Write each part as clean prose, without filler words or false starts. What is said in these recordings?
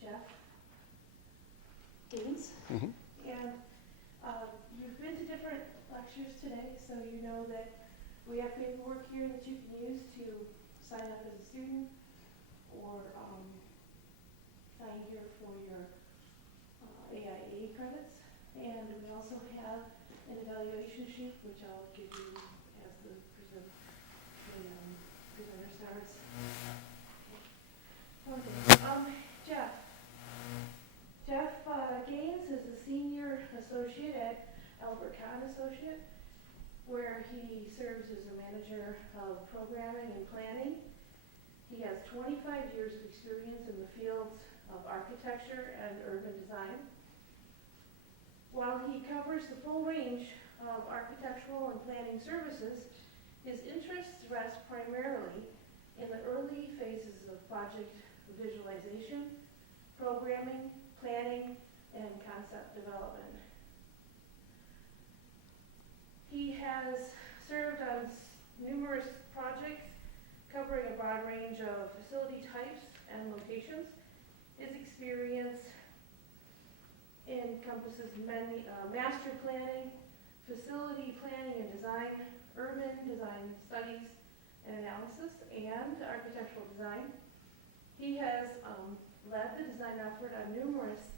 Jeff Gaines. Mm-hmm. And you've been to different lectures today, so you know that we have paperwork here that you can use to sign up as a student or sign here for your AIA credits. And we also have an evaluation sheet, which I'll give you as the presenter starts. Okay. Jeff Gaines is a senior associate at Albert Kahn Associate, where he serves as a manager of programming and planning. He has 25 years of experience in the fields of architecture and urban design. While he covers the full range of architectural and planning services, his interests rest primarily in the early phases of project visualization, programming, planning, and concept development. He has served on numerous projects covering a broad range of facility types and locations. His experience encompasses many master planning, facility planning and design, urban design studies and analysis, and architectural design. He has led the design effort on numerous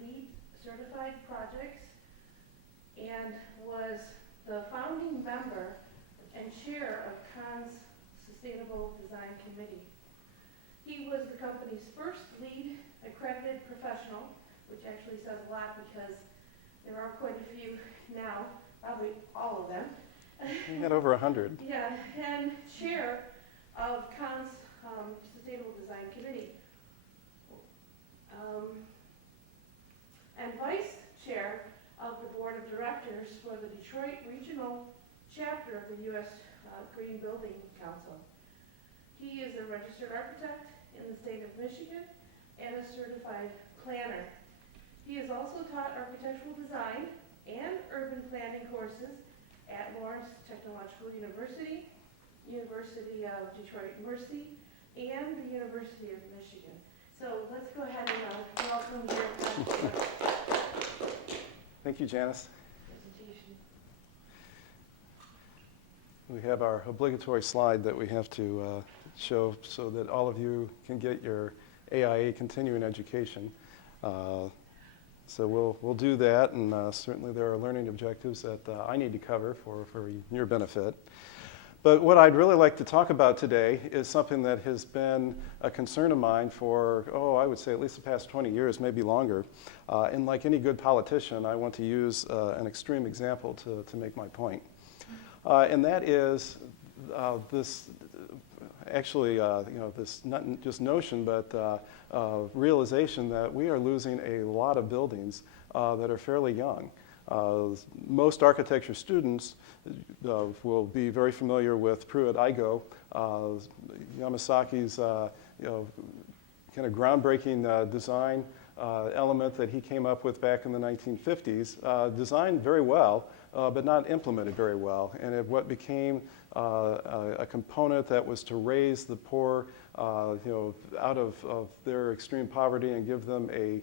LEED certified projects and was the founding member and chair of Kahn's Sustainable Design Committee. He was the company's first LEED accredited professional, which actually says a lot because there are quite a few now, probably all of them. We had over 100. Yeah, and chair of Kahn's Sustainable Design Committee. And vice chair of the board of directors for the Detroit Regional Chapter of the U.S. Green Building Council. He is a registered architect in the state of Michigan and a certified planner. He has also taught architectural design and urban planning courses at Lawrence Technological University, University of Detroit Mercy, and the University of Michigan. So let's go ahead and welcome your Thank you, Janice. presentation. We have our obligatory slide that we have to show so that all of you can get your AIA continuing education. So we'll do that, and certainly there are learning objectives that I need to cover for your benefit. But what I'd really like to talk about today is something that has been a concern of mine for, I would say at least the past 20 years, maybe longer. And like any good politician, I want to use an extreme example to make my point. And that is this, actually, this not just notion, but realization that we are losing a lot of buildings that are fairly young. Most architecture students will be very familiar with Pruitt-Igoe, Yamasaki's kind of groundbreaking design element that he came up with back in the 1950s, designed very well, but not implemented very well. And what became a component that was to raise the poor out of their extreme poverty and give them a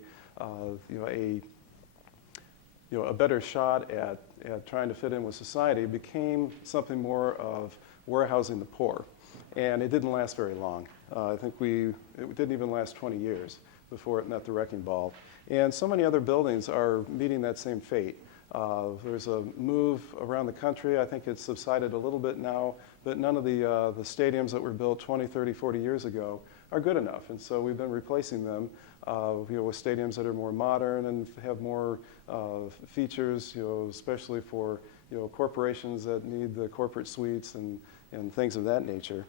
better shot at trying to fit in with society, became something more of warehousing the poor. And it didn't last very long. I think it didn't even last 20 years before it met the wrecking ball. And so many other buildings are meeting that same fate. There's a move around the country. I think it's subsided a little bit now, but none of the stadiums that were built 20, 30, 40 years ago are good enough. And so we've been replacing them with stadiums that are more modern and have more features, especially for corporations that need the corporate suites and things of that nature.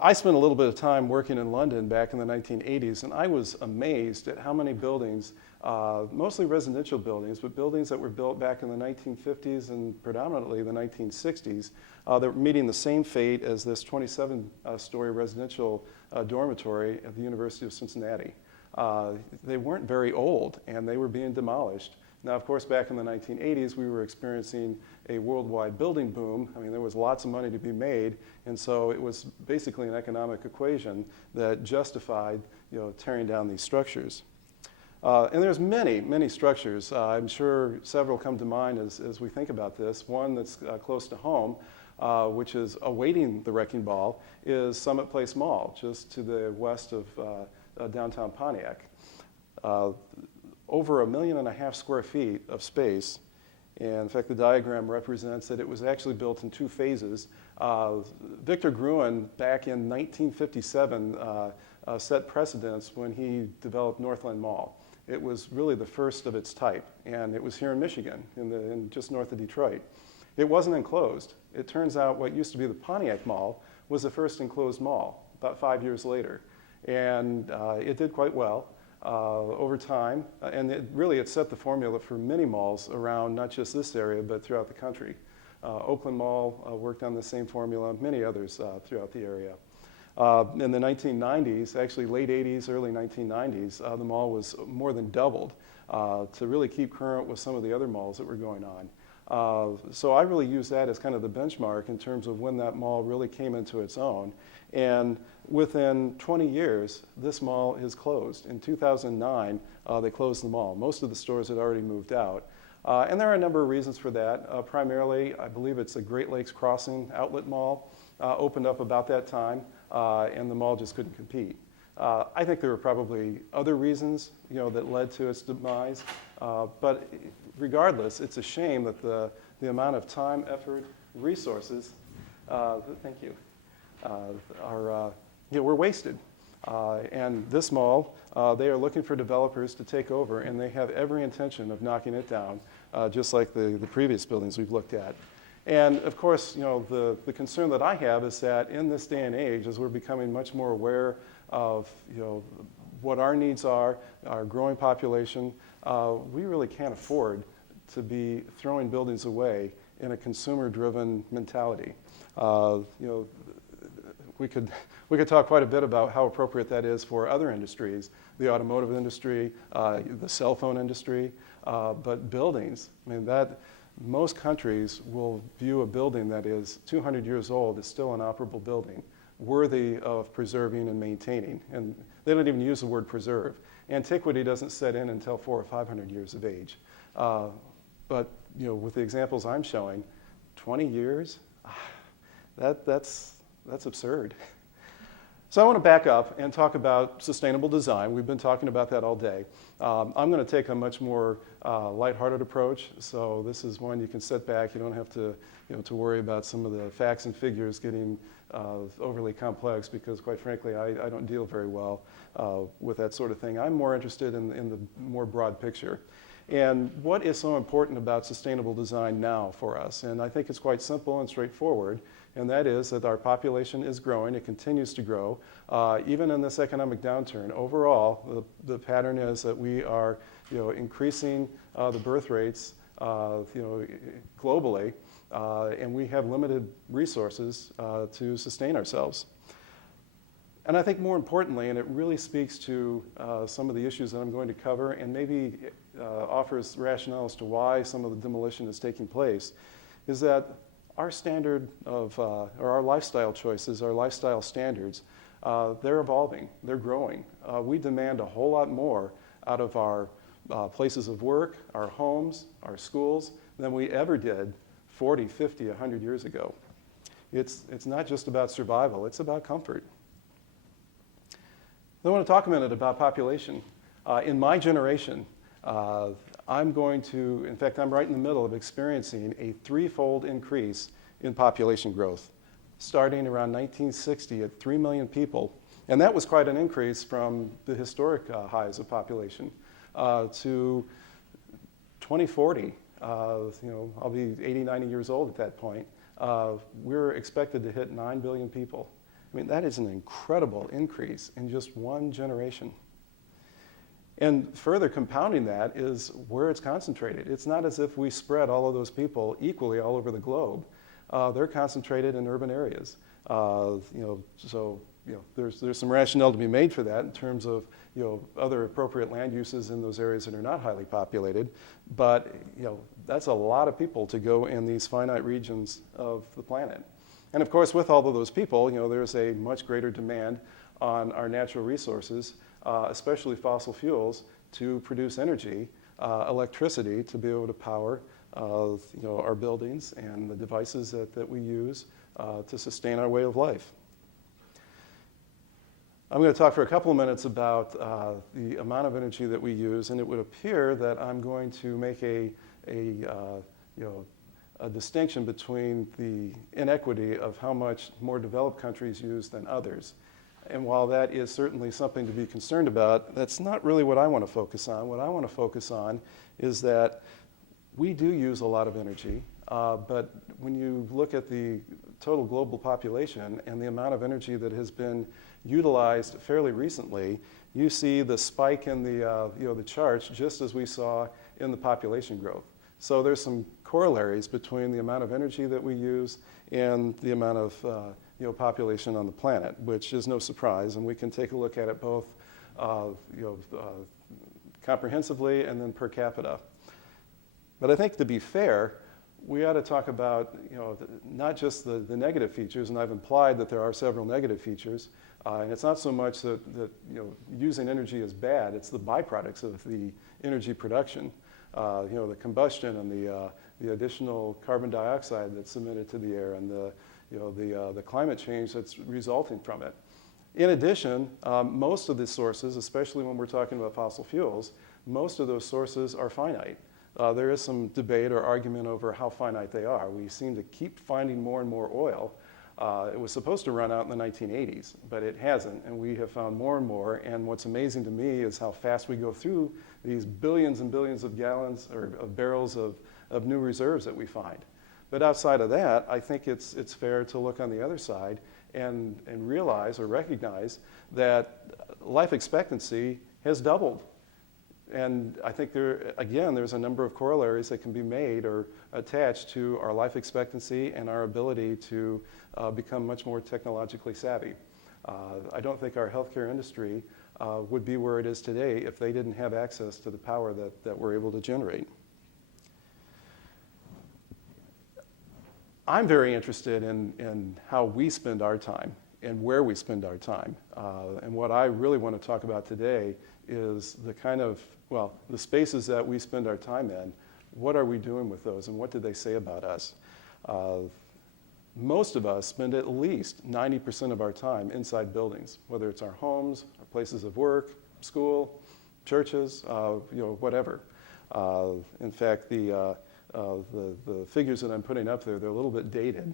I spent a little bit of time working in London back in the 1980s, and I was amazed at how many buildings, mostly residential buildings, but buildings that were built back in the 1950s and predominantly the 1960s, that were meeting the same fate as this 27-story residential dormitory at the University of Cincinnati. They weren't very old, and they were being demolished Now, of course, back in the 1980s, we were experiencing a worldwide building boom. I mean, there was lots of money to be made, and so it was basically an economic equation that justified, tearing down these structures. And there's many, many structures. I'm sure several come to mind as we think about this. One that's close to home, which is awaiting the wrecking ball, is Summit Place Mall, just to the west of downtown Pontiac. Over 1.5 million square feet of space. And in fact, the diagram represents that it was actually built in 2 phases. Victor Gruen, back in 1957, set precedents when he developed Northland Mall. It was really the first of its type, and it was here in Michigan, just north of Detroit. It wasn't enclosed. It turns out what used to be the Pontiac Mall was the first enclosed mall, about 5 years later. And it did quite well over time, and it set the formula for many malls around not just this area, but throughout the country. Oakland Mall worked on the same formula, many others throughout the area. In the 1990s, actually late 80s, early 1990s, the mall was more than doubled to really keep current with some of the other malls that were going on. So I really use that as kind of the benchmark in terms of when that mall really came into its own. And within 20 years, this mall is closed. In 2009, they closed the mall. Most of the stores had already moved out. And there are a number of reasons for that. Primarily, I believe it's a Great Lakes Crossing outlet mall opened up about that time, and the mall just couldn't compete. I think there were probably other reasons, that led to its demise. But regardless, it's a shame that the amount of time, effort, resources, thank you, were wasted. And this mall, they are looking for developers to take over, and they have every intention of knocking it down, just like the previous buildings we've looked at. And of course, the concern that I have is that in this day and age, as we're becoming much more aware of, what our needs are, our growing population, we really can't afford to be throwing buildings away in a consumer-driven mentality. We could talk quite a bit about how appropriate that is for other industries, the automotive industry, the cell phone industry, but buildings, most countries will view a building that is 200 years old as still an operable building, worthy of preserving and maintaining. And they don't even use the word preserve. Antiquity doesn't set in until 400 or 500 years of age. But with the examples I'm showing, 20 years, that's absurd. So I want to back up and talk about sustainable design. We've been talking about that all day. I'm going to take a much more lighthearted approach. So this is one you can sit back. You don't have to, to worry about some of the facts and figures getting overly complex, because quite frankly, I don't deal very well with that sort of thing. I'm more interested in the more broad picture. And what is so important about sustainable design now for us? And I think it's quite simple and straightforward. And that is that our population is growing. It continues to grow. Even in this economic downturn, overall, the pattern is that we are increasing the birth rates globally, and we have limited resources to sustain ourselves. And I think more importantly, and it really speaks to some of the issues that I'm going to cover, and maybe offers rationale as to why some of the demolition is taking place, is that our standard of, or our lifestyle choices, our lifestyle standards, they're evolving, they're growing. We demand a whole lot more out of our places of work, our homes, our schools, than we ever did 40, 50, 100 years ago. It's not just about survival, it's about comfort. I want to talk a minute about population. In my generation, I'm right in the middle of experiencing a threefold increase in population growth, starting around 1960 at 3 million people. And that was quite an increase from the historic highs of population. To 2040, I'll be 80, 90 years old at that point, we're expected to hit 9 billion people. That is an incredible increase in just one generation. And further compounding that is where it's concentrated. It's not as if we spread all of those people equally all over the globe. They're concentrated in urban areas. So there's some rationale to be made for that in terms of other appropriate land uses in those areas that are not highly populated. But that's a lot of people to go in these finite regions of the planet. And of course, with all of those people, there's a much greater demand on our natural resources, especially fossil fuels, to produce energy, electricity to be able to power our buildings and the devices that we use to sustain our way of life. I'm going to talk for a couple of minutes about the amount of energy that we use, and it would appear that I'm going to make a distinction between the inequity of how much more developed countries use than others. And while that is certainly something to be concerned about, that's not really what I want to focus on. What I want to focus on is that we do use a lot of energy, but when you look at the total global population and the amount of energy that has been utilized fairly recently, you see the spike in the charts just as we saw in the population growth. So there's some corollaries between the amount of energy that we use and the amount of population on the planet, which is no surprise, and we can take a look at it both comprehensively and then per capita. But I think to be fair, we ought to talk about not just the negative features, and I've implied that there are several negative features, and it's not so much that using energy is bad, it's the byproducts of the energy production, the combustion and the additional carbon dioxide that's emitted to the air and the climate change that's resulting from it. In addition, most of the sources, especially when we're talking about fossil fuels, most of those sources are finite. There is some debate or argument over how finite they are. We seem to keep finding more and more oil. It was supposed to run out in the 1980s, but it hasn't, and we have found more and more. And what's amazing to me is how fast we go through these billions and billions of gallons or of barrels of new reserves that we find. But outside of that, I think it's fair to look on the other side and realize or recognize that life expectancy has doubled. And I think there's a number of corollaries that can be made or attached to our life expectancy and our ability to become much more technologically savvy. I don't think our healthcare industry would be where it is today if they didn't have access to the power that we're able to generate. I'm very interested in how we spend our time and where we spend our time. And what I really want to talk about today is the spaces that we spend our time in. What are we doing with those, and what do they say about us? Most of us spend at least 90% of our time inside buildings, whether it's our homes, our places of work, school, churches, whatever. In fact, the figures that I'm putting up there, they're a little bit dated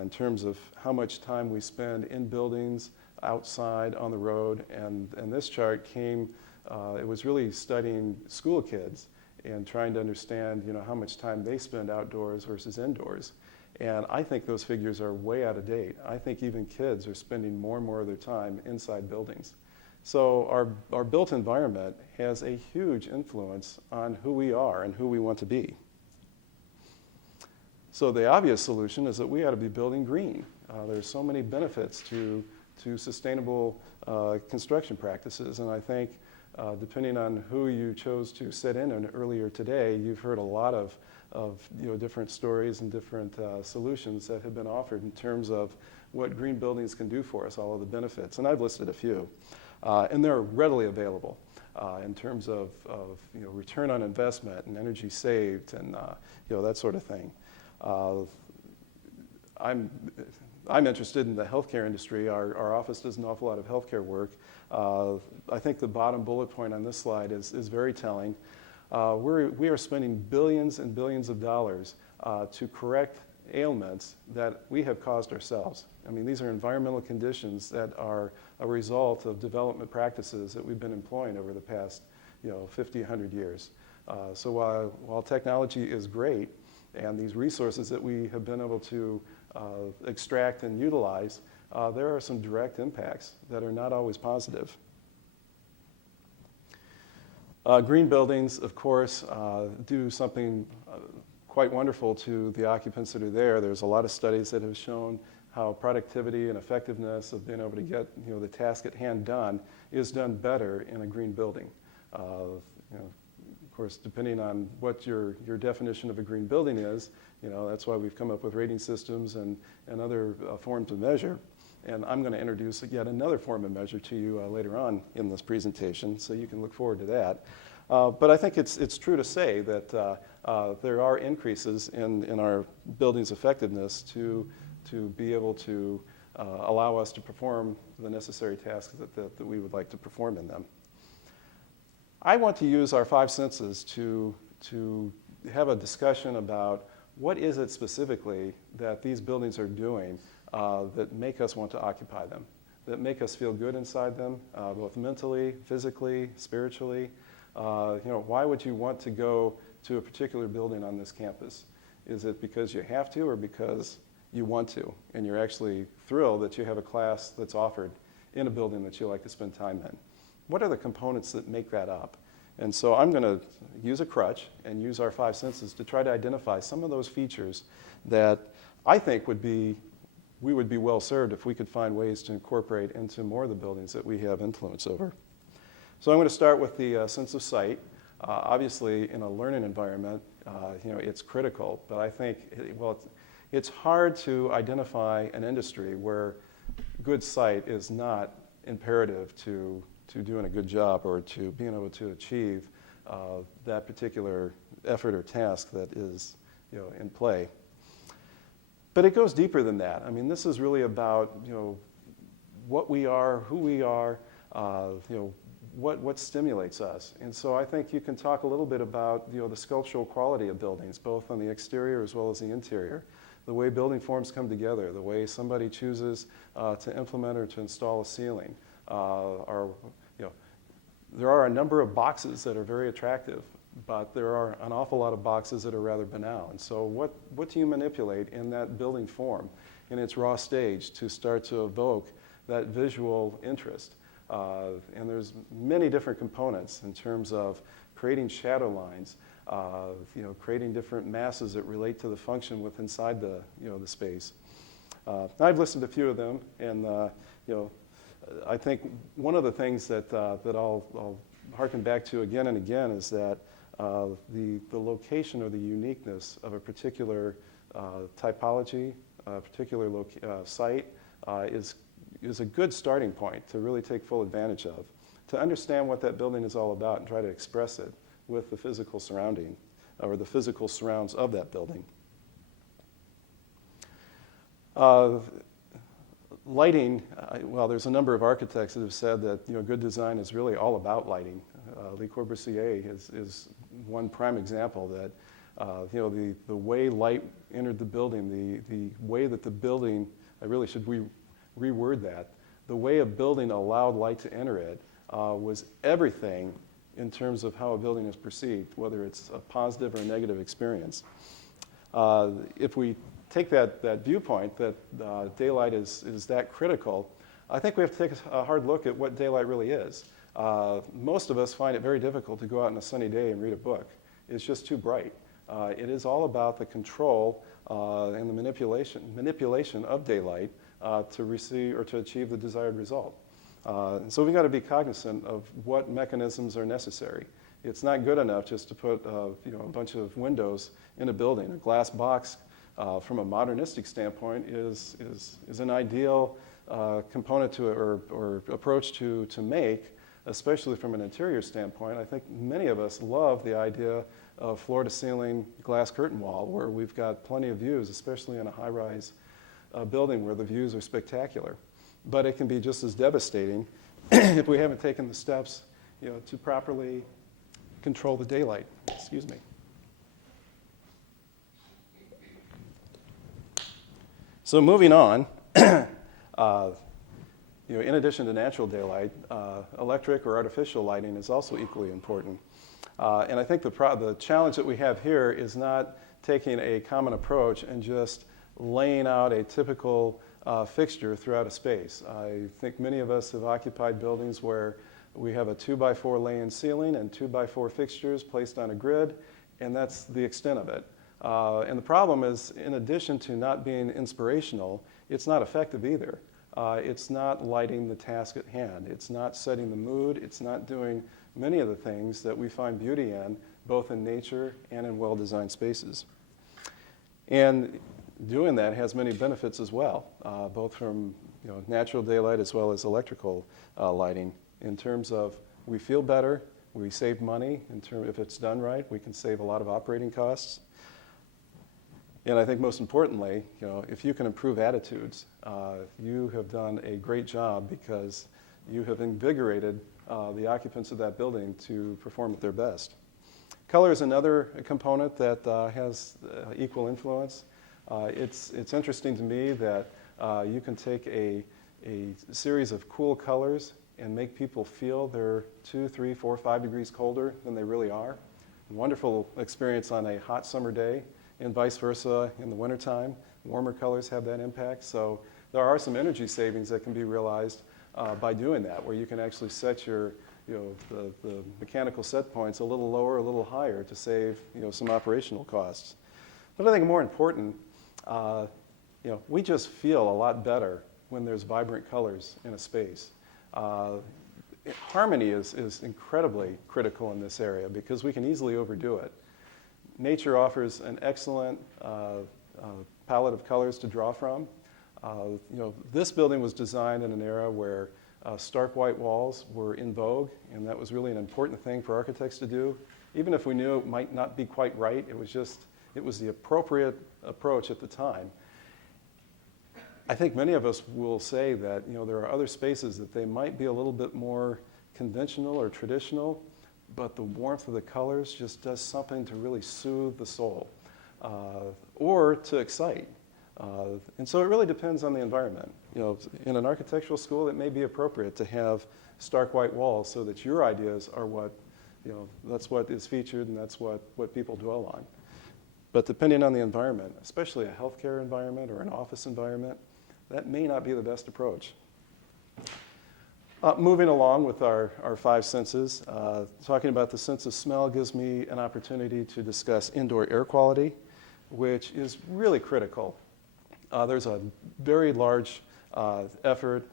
in terms of how much time we spend in buildings, outside, on the road, and this chart it was really studying school kids and trying to understand, how much time they spend outdoors versus indoors. And I think those figures are way out of date. I think even kids are spending more and more of their time inside buildings. So our built environment has a huge influence on who we are and who we want to be. So the obvious solution is that we ought to be building green. There's so many benefits to sustainable construction practices, and I think depending on who you chose to sit in earlier today, you've heard a lot of different stories and different solutions that have been offered in terms of what green buildings can do for us, all of the benefits, and I've listed a few. And they're readily available in terms of return on investment and energy saved and that sort of thing. I'm interested in the healthcare industry. Our office does an awful lot of healthcare work. I think the bottom bullet point on this slide is very telling. We are spending billions and billions of dollars to correct ailments that we have caused ourselves. I mean, these are environmental conditions that are a result of development practices that we've been employing over the past 50, 100 years. So while technology is great, and these resources that we have been able to extract and utilize, there are some direct impacts that are not always positive. Green buildings, of course, do something quite wonderful to the occupants that are there. There's a lot of studies that have shown how productivity and effectiveness of being able to get the task at hand done is done better in a green building. Of course, depending on what your definition of a green building is, that's why we've come up with rating systems and other forms of measure. And I'm going to introduce yet another form of measure to you later on in this presentation, so you can look forward to that. But I think it's true to say that there are increases in our building's effectiveness to be able to allow us to perform the necessary tasks that we would like to perform in them. I want to use our 5 senses to have a discussion about what is it specifically that these buildings are doing that make us want to occupy them, that make us feel good inside them, both mentally, physically, spiritually. Why would you want to go to a particular building on this campus? Is it because you have to or because you want to, and you're actually thrilled that you have a class that's offered in a building that you like to spend time in? What are the components that make that up? And so I'm going to use a crutch and use our 5 senses to try to identify some of those features that I think we would be well served if we could find ways to incorporate into more of the buildings that we have influence over. So I'm going to start with the sense of sight. Obviously, in a learning environment, it's critical, but I think, it's hard to identify an industry where good sight is not imperative to doing a good job or to being able to achieve that particular effort or task that is in play. But it goes deeper than that. I mean, this is really about what we are, who we are, what stimulates us. And so I think you can talk a little bit about the sculptural quality of buildings, both on the exterior as well as the interior. The way building forms come together, the way somebody chooses to implement or to install a ceiling. There are a number of boxes that are very attractive, but there are an awful lot of boxes that are rather banal. And so what do you manipulate in that building form, in its raw stage, to start to evoke that visual interest? And there's many different components in terms of creating shadow lines, creating different masses that relate to the function within inside the space. I've listed a few of them, and I think one of the things that I'll harken back to again and again is that the location or the uniqueness of a particular typology, a particular site is a good starting point to really take full advantage of, to understand what that building is all about and try to express it with the physical surrounding or the physical surrounds of that building. Lighting, there's a number of architects that have said that good design is really all about lighting. Le Corbusier is one prime example that the way light entered the building, the way that the building, I really should reword that, the way a building allowed light to enter it was everything in terms of how a building is perceived, whether it's a positive or a negative experience. If we take that viewpoint that daylight is that critical, I think we have to take a hard look at what daylight really is. Most of us find it very difficult to go out on a sunny day and read a book. It's just too bright. It is all about the control and the manipulation of daylight to receive or to achieve the desired result. So we've got to be cognizant of what mechanisms are necessary. It's not good enough just to put a bunch of windows in a building. A glass box, from a modernistic standpoint, is an ideal component to or approach to make, especially from an interior standpoint. I think many of us love the idea of floor-to-ceiling glass curtain wall, where we've got plenty of views, especially in a high-rise building where the views are spectacular. But it can be just as devastating if we haven't taken the steps, to properly control the daylight. Excuse me. So moving on, in addition to natural daylight, electric or artificial lighting is also equally important. And I think the challenge that we have here is not taking a common approach and just laying out a typical fixture throughout a space. I think many of us have occupied buildings where we have a 2x4 lay-in ceiling and 2x4 fixtures placed on a grid, and that's the extent of it. And the problem is, in addition to not being inspirational, it's not effective either. It's not lighting the task at hand. It's not setting the mood. It's not doing many of the things that we find beauty in, both in nature and in well-designed spaces. And doing that has many benefits as well, both from natural daylight as well as electrical lighting, in terms of we feel better, we save money. If it's done right, we can save a lot of operating costs. And I think most importantly, if you can improve attitudes, you have done a great job, because you have invigorated the occupants of that building to perform at their best. Color is another component that has equal influence. It's interesting to me that you can take a series of cool colors and make people feel they're 2, 3, 4, 5 degrees colder than they really are. Wonderful experience on a hot summer day, and vice versa in the wintertime. Warmer colors have that impact. So there are some energy savings that can be realized by doing that, where you can actually set your the mechanical set points a little lower, a little higher, to save some operational costs. But I think more important, we just feel a lot better when there's vibrant colors in a space. Harmony is incredibly critical in this area, because we can easily overdo it. Nature offers an excellent palette of colors to draw from. This building was designed in an era where stark white walls were in vogue, and that was really an important thing for architects to do. Even if we knew it might not be quite right, it was the appropriate approach at the time. I think many of us will say that there are other spaces that they might be a little bit more conventional or traditional, but the warmth of the colors just does something to really soothe the soul, or to excite. And so it really depends on the environment. In an architectural school, it may be appropriate to have stark white walls so that your ideas are that's what is featured, and that's what people dwell on. But depending on the environment, especially a healthcare environment or an office environment, that may not be the best approach. Moving along with our 5 senses, talking about the sense of smell gives me an opportunity to discuss indoor air quality, which is really critical. There's a very large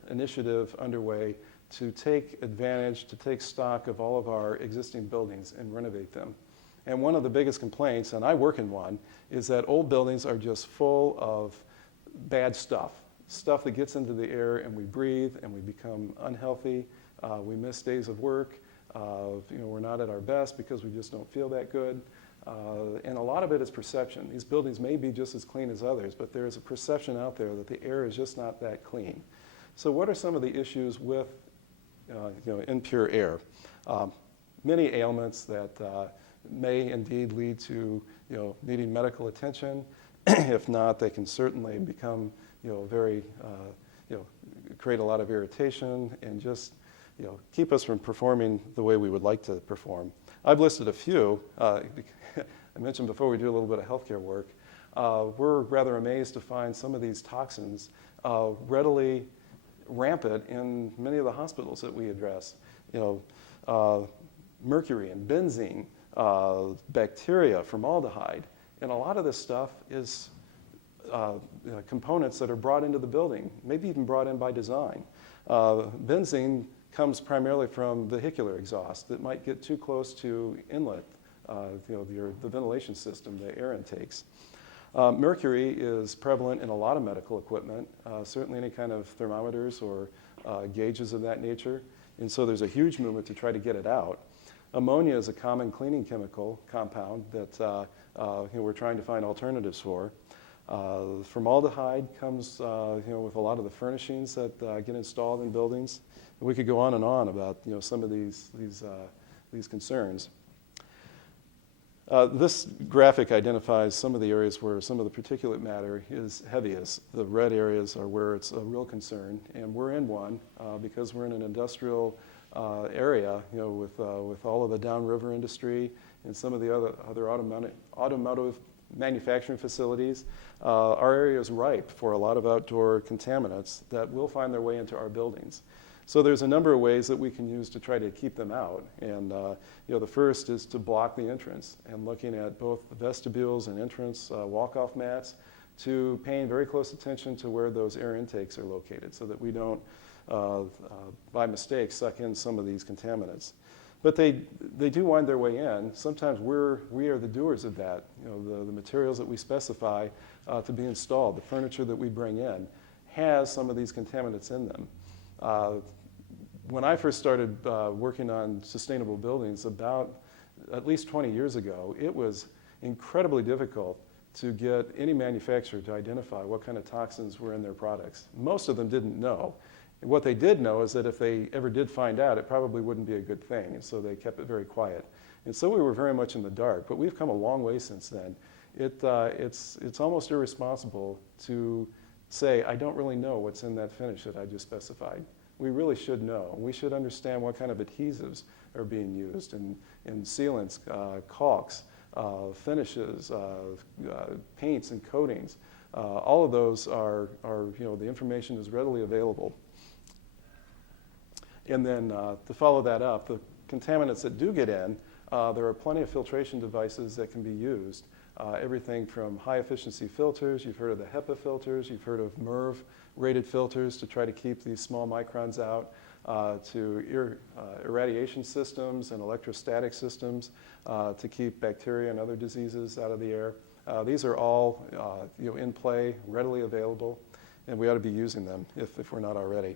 initiative underway to take advantage, to take stock of all of our existing buildings and renovate them. And one of the biggest complaints, and I work in one, is that old buildings are just full of bad stuff that gets into the air, and we breathe and we become unhealthy. We miss days of work. We're not at our best because we just don't feel that good. And a lot of it is perception. These buildings may be just as clean as others, but there is a perception out there that the air is just not that clean. So what are some of the issues with impure air? Many ailments that may indeed lead to needing medical attention. If not, they can certainly become very create a lot of irritation and just keep us from performing the way we would like to perform. I've listed a few. I mentioned before we do a little bit of healthcare work. We're rather amazed to find some of these toxins readily rampant in many of the hospitals that we address. Mercury and benzene, bacteria, formaldehyde, and a lot of this stuff is components that are brought into the building, maybe even brought in by design. Benzene comes primarily from vehicular exhaust that might get too close to inlet, the ventilation system, the air intakes. Mercury is prevalent in a lot of medical equipment, certainly any kind of thermometers or gauges of that nature, and so there's a huge movement to try to get it out. Ammonia is a common cleaning chemical compound that we're trying to find alternatives for. Formaldehyde comes with a lot of the furnishings that get installed in buildings. And we could go on and on about some of these concerns. This graphic identifies some of the areas where some of the particulate matter is heaviest. The red areas are where it's a real concern, and we're in one because we're in an industrial area, with all of the downriver industry and some of the other automotive manufacturing facilities. Our area is ripe for a lot of outdoor contaminants that will find their way into our buildings. So there's a number of ways that we can use to try to keep them out. And the first is to block the entrance, and looking at both the vestibules and entrance walk-off mats to paying very close attention to where those air intakes are located so that we don't, by mistake, suck in some of these contaminants. But they do wind their way in. Sometimes we are the doers of that. You know, the materials that we specify to be installed, the furniture that we bring in, has some of these contaminants in them. When I first started working on sustainable buildings about at least 20 years ago, it was incredibly difficult to get any manufacturer to identify what kind of toxins were in their products. Most of them didn't know. What they did know is that if they ever did find out, it probably wouldn't be a good thing, and so they kept it very quiet. And so we were very much in the dark, but we've come a long way since then. It's almost irresponsible to say, I don't really know what's in that finish that I just specified. We really should know. We should understand what kind of adhesives are being used in sealants, caulks, finishes, paints and coatings. All of those are, you know, the information is readily available. And then to follow that up, the contaminants that do get in, there are plenty of filtration devices that can be used. Everything from high efficiency filters, you've heard of the HEPA filters, you've heard of MERV rated filters to try to keep these small microns out, to irradiation systems and electrostatic systems to keep bacteria and other diseases out of the air. These are all you know, in play, readily available, and we ought to be using them if we're not already.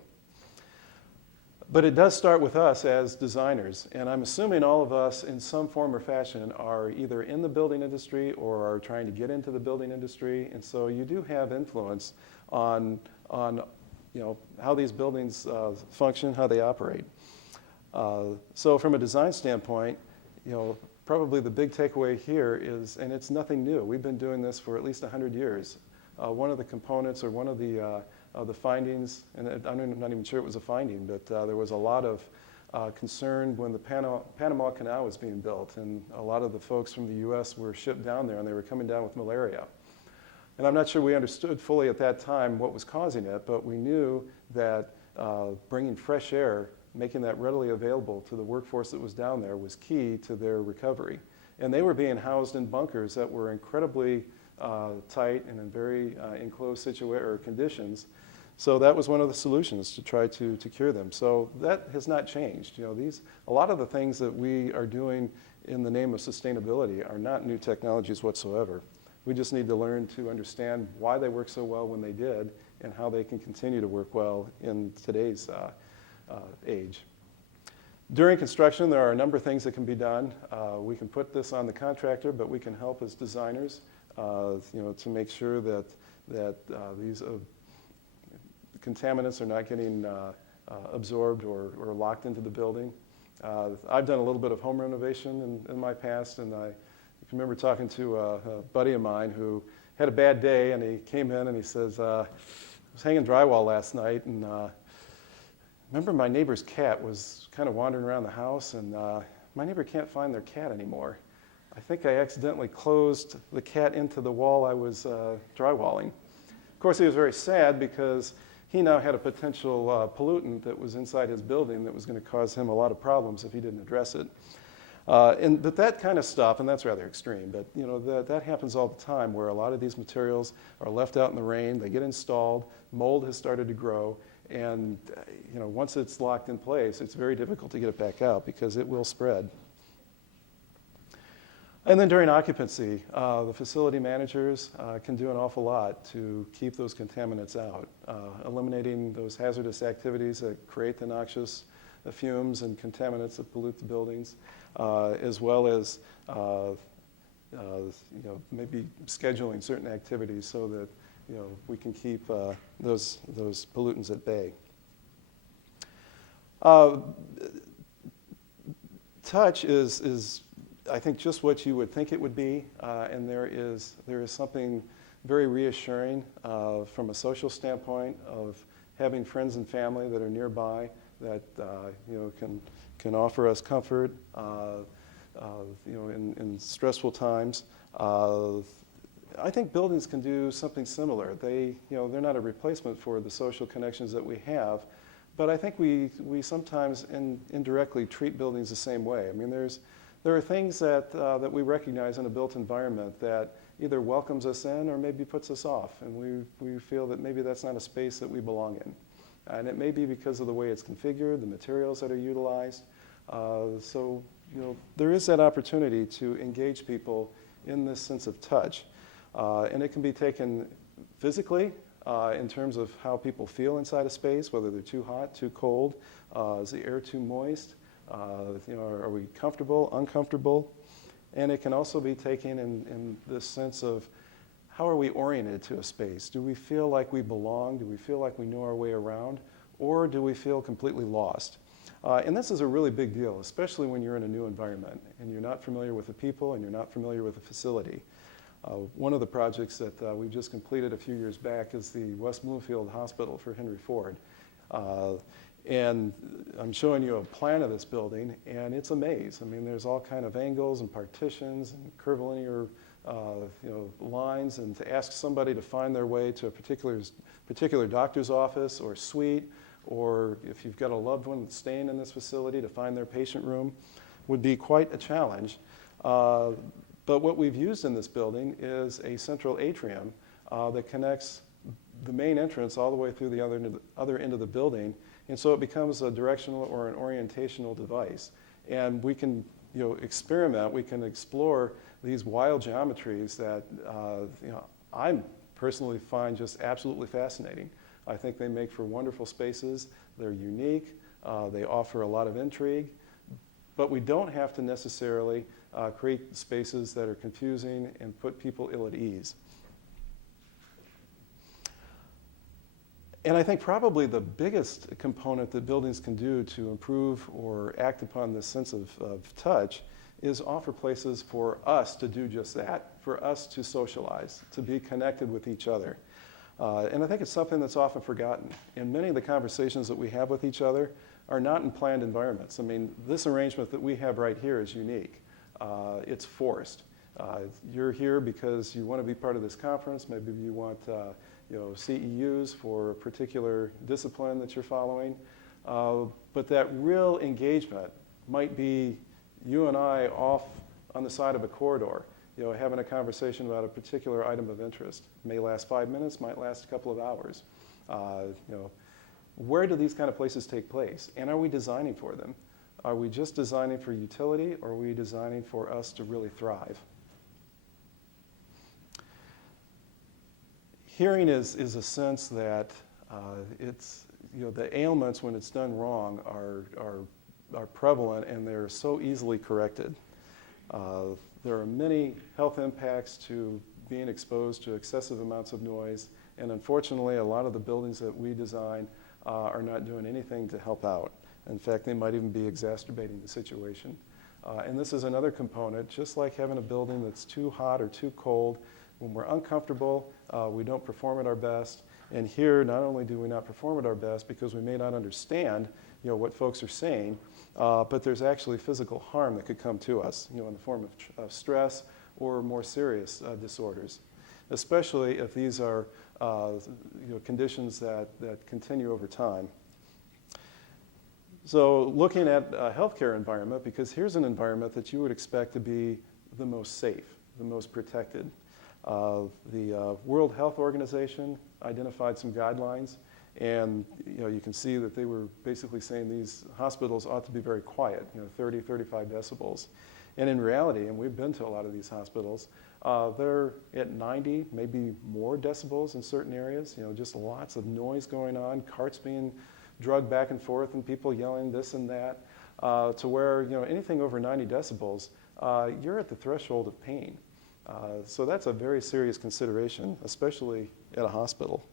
But it does start with us as designers, and I'm assuming all of us in some form or fashion are either in the building industry or are trying to get into the building industry, and so you do have influence on you know, how these buildings function, how they operate. So from a design standpoint, you know, probably the big takeaway here is, and it's nothing new, we've been doing this for at least 100 years. One of the components or one of the findings, and I'm not even sure it was a finding, but there was a lot of concern when the Panama Canal was being built, and a lot of the folks from the US were shipped down there and they were coming down with malaria. And I'm not sure we understood fully at that time what was causing it, but we knew that bringing fresh air, making that readily available to the workforce that was down there was key to their recovery. And they were being housed in bunkers that were incredibly tight and in very enclosed conditions. So that was one of the solutions to try to cure them. So that has not changed. You know, a lot of the things that we are doing in the name of sustainability are not new technologies whatsoever. We just need to learn to understand why they work so well when they did and how they can continue to work well in today's age. During construction, there are a number of things that can be done. We can put this on the contractor, but we can help as designers, you know, to make sure that these contaminants are not getting absorbed or locked into the building. I've done a little bit of home renovation in my past, and I remember talking to a buddy of mine who had a bad day, and he came in and he says, I was hanging drywall last night, and remember my neighbor's cat was kind of wandering around the house, and my neighbor can't find their cat anymore. I think I accidentally closed the cat into the wall I was drywalling. Of course, he was very sad because he now had a potential pollutant that was inside his building that was going to cause him a lot of problems if he didn't address it. But that kind of stuff, and that's rather extreme, but you know, that happens all the time where a lot of these materials are left out in the rain, they get installed, mold has started to grow, and you know, once it's locked in place, it's very difficult to get it back out because it will spread. And then during occupancy, the facility managers can do an awful lot to keep those contaminants out, eliminating those hazardous activities that create the noxious fumes and contaminants that pollute the buildings, as well as you know, maybe scheduling certain activities so that you know, we can keep those pollutants at bay. Touch is I think just what you would think it would be, and there is something very reassuring from a social standpoint of having friends and family that are nearby that you know, can offer us comfort you know, in stressful times. I think buildings can do something similar. You know, they're not a replacement for the social connections that we have, but I think we sometimes indirectly treat buildings the same way. I mean, there are things that we recognize in a built environment that either welcomes us in or maybe puts us off, and we feel that maybe that's not a space that we belong in. And it may be because of the way it's configured, the materials that are utilized. So, there is that opportunity to engage people in this sense of touch. And it can be taken physically in terms of how people feel inside a space, whether they're too hot, too cold, is the air too moist, are we comfortable, uncomfortable? And it can also be taken in this sense of how are we oriented to a space? Do we feel like we belong? Do we feel like we know our way around? Or do we feel completely lost? And this is a really big deal, especially when you're in a new environment and you're not familiar with the people and you're not familiar with the facility. One of the projects that we just completed a few years back is the West Bloomfield Hospital for Henry Ford. And I'm showing you a plan of this building, and it's a maze. I mean, there's all kind of angles and partitions and curvilinear lines, and to ask somebody to find their way to a particular doctor's office or suite, or if you've got a loved one that's staying in this facility, to find their patient room would be quite a challenge. But what we've used in this building is a central atrium that connects the main entrance all the way through the other end of the building, and so it becomes a directional or an orientational device. And we can experiment, we can explore these wild geometries that I personally find just absolutely fascinating. I think they make for wonderful spaces. They're unique. They offer a lot of intrigue. But we don't have to necessarily create spaces that are confusing and put people ill at ease. And I think probably the biggest component that buildings can do to improve or act upon this sense of touch is offer places for us to do just that, for us to socialize, to be connected with each other. And I think it's something that's often forgotten. And many of the conversations that we have with each other are not in planned environments. I mean, this arrangement that we have right here is unique. It's forced. You're here because you want to be part of this conference. Maybe you want CEUs for a particular discipline that you're following. But that real engagement might be you and I off on the side of a corridor, having a conversation about a particular item of interest. It may last 5 minutes, might last a couple of hours. Where do these kind of places take place? And are we designing for them? Are we just designing for utility, or are we designing for us to really thrive? Hearing is a sense that it's, the ailments when it's done wrong are prevalent, and they're so easily corrected. There are many health impacts to being exposed to excessive amounts of noise, and unfortunately a lot of the buildings that we design are not doing anything to help out. In fact, they might even be exacerbating the situation. And this is another component, just like having a building that's too hot or too cold. When we're uncomfortable, we don't perform at our best. And here, not only do we not perform at our best because we may not understand what folks are saying, but there's actually physical harm that could come to us, in the form of stress or more serious disorders, especially if these are conditions that continue over time. So looking at a healthcare environment, because here's an environment that you would expect to be the most safe, the most protected. The World Health Organization identified some guidelines, and you can see that they were basically saying these hospitals ought to be very quiet, 30, 35 decibels. And in reality, and we've been to a lot of these hospitals, they're at 90, maybe more decibels in certain areas, just lots of noise going on, carts being drugged back and forth and people yelling this and that, to where anything over 90 decibels, you're at the threshold of pain. So that's a very serious consideration, especially at a hospital.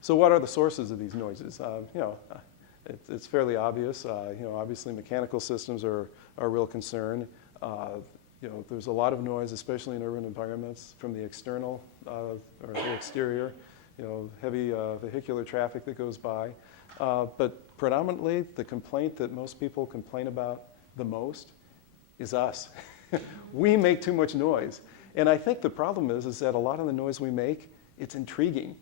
So what are the sources of these noises? It's fairly obvious. Obviously mechanical systems are a real concern. There's a lot of noise, especially in urban environments, from the external or the exterior. Heavy vehicular traffic that goes by. But predominantly, the complaint that most people complain about the most is us. We make too much noise. And I think the problem is that a lot of the noise we make, it's intriguing.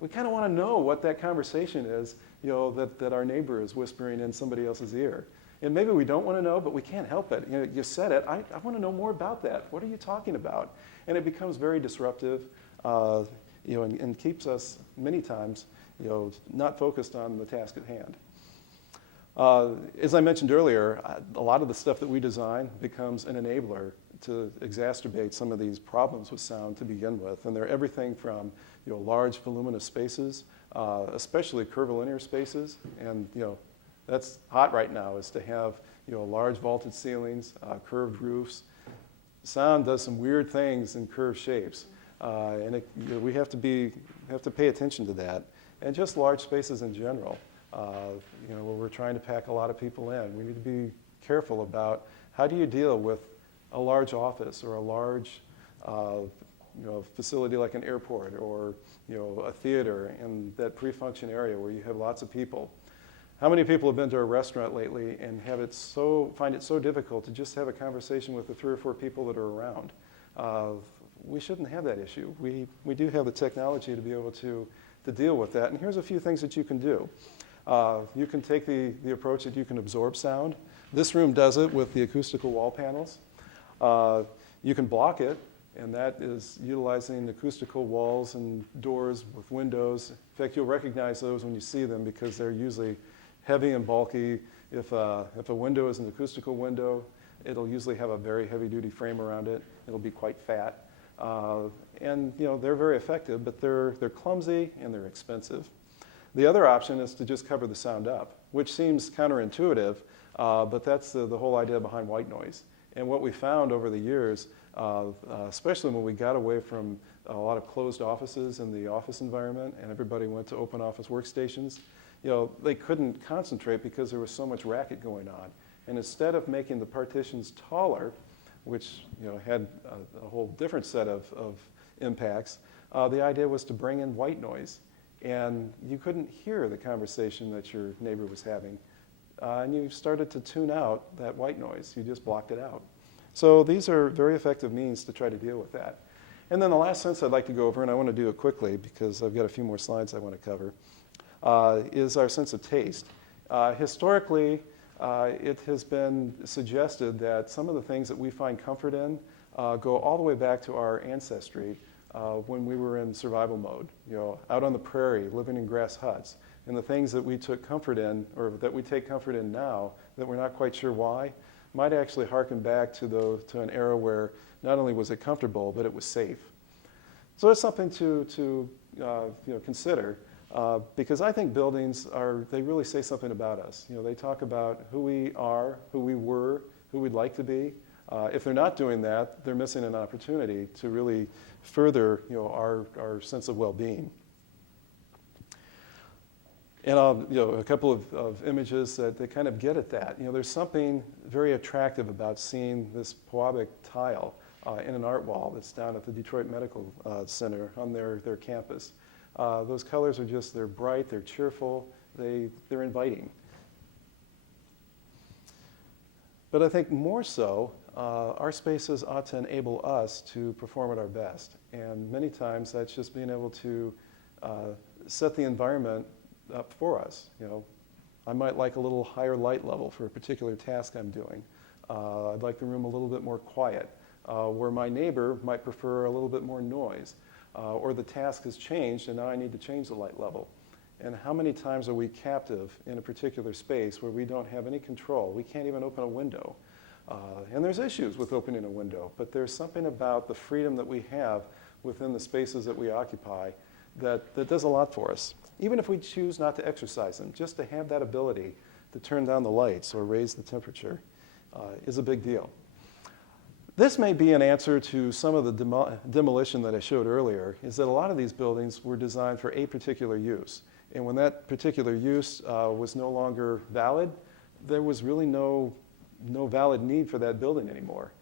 We kind of want to know what that conversation is, that our neighbor is whispering in somebody else's ear. And maybe we don't want to know, but we can't help it. You know, you said it. I want to know more about that. What are you talking about? And it becomes very disruptive, you know, and keeps us many times, you know, not focused on the task at hand. As I mentioned earlier, a lot of the stuff that we design becomes an enabler to exacerbate some of these problems with sound to begin with. And they're everything from, you know, large voluminous spaces, especially curvilinear spaces. And, you know, that's hot right now, is to have, you know, large vaulted ceilings, curved roofs. Sound does some weird things in curved shapes. And it, you know, we have to pay attention to that. And just large spaces in general. You know, where we're trying to pack a lot of people in. We need to be careful about how do you deal with a large office or a large you know, facility like an airport or, you know, a theater in that pre-function area where you have lots of people. How many people have been to a restaurant lately and find it so difficult to just have a conversation with the 3 or 4 people that are around? We shouldn't have that issue. We do have the technology to be able to deal with that. And here's a few things that you can do. You can take the approach that you can absorb sound. This room does it with the acoustical wall panels. You can block it, and that is utilizing acoustical walls and doors with windows. In fact, you'll recognize those when you see them because they're usually heavy and bulky. If a window is an acoustical window, it'll usually have a very heavy-duty frame around it. It'll be quite fat. And you know, they're very effective, but they're clumsy and they're expensive. The other option is to just cover the sound up, which seems counterintuitive, but that's the whole idea behind white noise. And what we found over the years, especially when we got away from a lot of closed offices in the office environment and everybody went to open office workstations, you know, they couldn't concentrate because there was so much racket going on. And instead of making the partitions taller, which, you know, had a whole different set of impacts, the idea was to bring in white noise. And you couldn't hear the conversation that your neighbor was having. And you started to tune out that white noise. You just blocked it out. So these are very effective means to try to deal with that. And then the last sense I'd like to go over, and I want to do it quickly because I've got a few more slides I want to cover, is our sense of taste. Historically, it has been suggested that some of the things that we find comfort in go all the way back to our ancestry when we were in survival mode, you know, out on the prairie, living in grass huts. And the things that we took comfort in, or that we take comfort in now, that we're not quite sure why, might actually harken back to an era where not only was it comfortable, but it was safe. So it's something to you know, consider, because I think buildings they really say something about us. You know, they talk about who we are, who we were, who we'd like to be. If they're not doing that, they're missing an opportunity to really further, you know, our sense of well-being. And you know, a couple of images that kind of get at that. You know, there's something very attractive about seeing this Pewabic tile in an art wall that's down at the Detroit Medical Center on their campus. Those colors are just, they're bright, they're cheerful, they're inviting. But I think more so, our spaces ought to enable us to perform at our best. And many times that's just being able to set the environment up for us. You know, I might like a little higher light level for a particular task I'm doing. I'd like the room a little bit more quiet, where my neighbor might prefer a little bit more noise, or the task has changed and now I need to change the light level. And how many times are we captive in a particular space where we don't have any control? We can't even open a window. And there's issues with opening a window, but there's something about the freedom that we have within the spaces that we occupy that does a lot for us. Even if we choose not to exercise them, just to have that ability to turn down the lights or raise the temperature is a big deal. This may be an answer to some of the demolition that I showed earlier, is that a lot of these buildings were designed for a particular use. And when that particular use was no longer valid, there was really no valid need for that building anymore.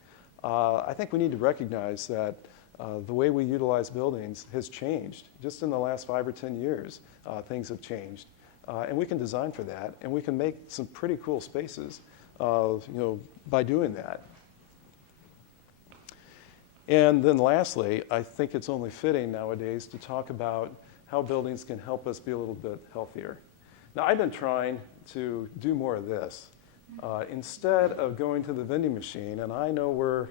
I think we need to recognize that the way we utilize buildings has changed. Just in the last 5 or 10 years, things have changed. And we can design for that, and we can make some pretty cool spaces you know, by doing that. And then lastly, I think it's only fitting nowadays to talk about how buildings can help us be a little bit healthier. Now, I've been trying to do more of this. Instead of going to the vending machine, and I know where,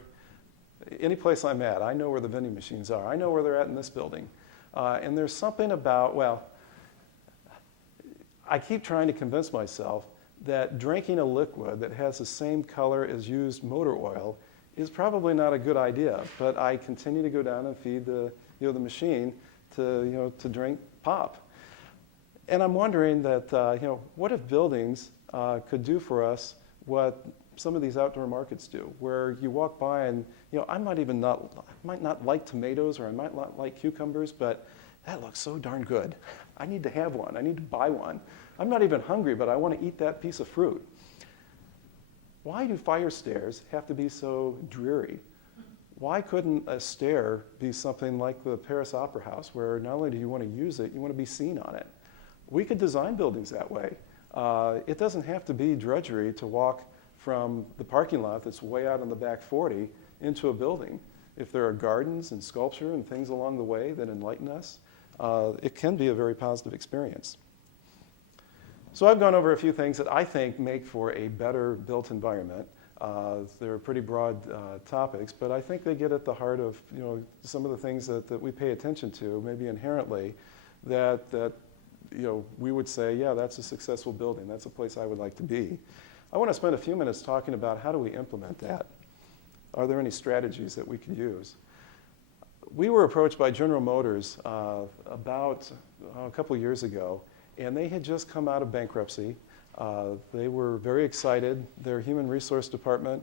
any place I'm at, I know where the vending machines are. I know where they're at in this building. And there's something about, well, I keep trying to convince myself that drinking a liquid that has the same color as used motor oil is probably not a good idea. But I continue to go down and feed the machine to drink pop. And I'm wondering that, what if buildings could do for us what some of these outdoor markets do, where you walk by and, I might not like tomatoes or I might not like cucumbers, but that looks so darn good. I need to have one. I need to buy one. I'm not even hungry, but I want to eat that piece of fruit. Why do fire stairs have to be so dreary? Why couldn't a stair be something like the Paris Opera House, where not only do you want to use it, you want to be seen on it? We could design buildings that way. It doesn't have to be drudgery to walk from the parking lot that's way out on the back 40 into a building. If there are gardens and sculpture and things along the way that enlighten us, it can be a very positive experience. So I've gone over a few things that I think make for a better built environment. They're pretty broad topics, but I think they get at the heart of some of the things that we pay attention to, maybe inherently, that we would say, yeah, that's a successful building. That's a place I would like to be. I want to spend a few minutes talking about how do we implement that. Are there any strategies that we could use? We were approached by General Motors about a couple years ago, and they had just come out of bankruptcy. They were very excited. Their human resource department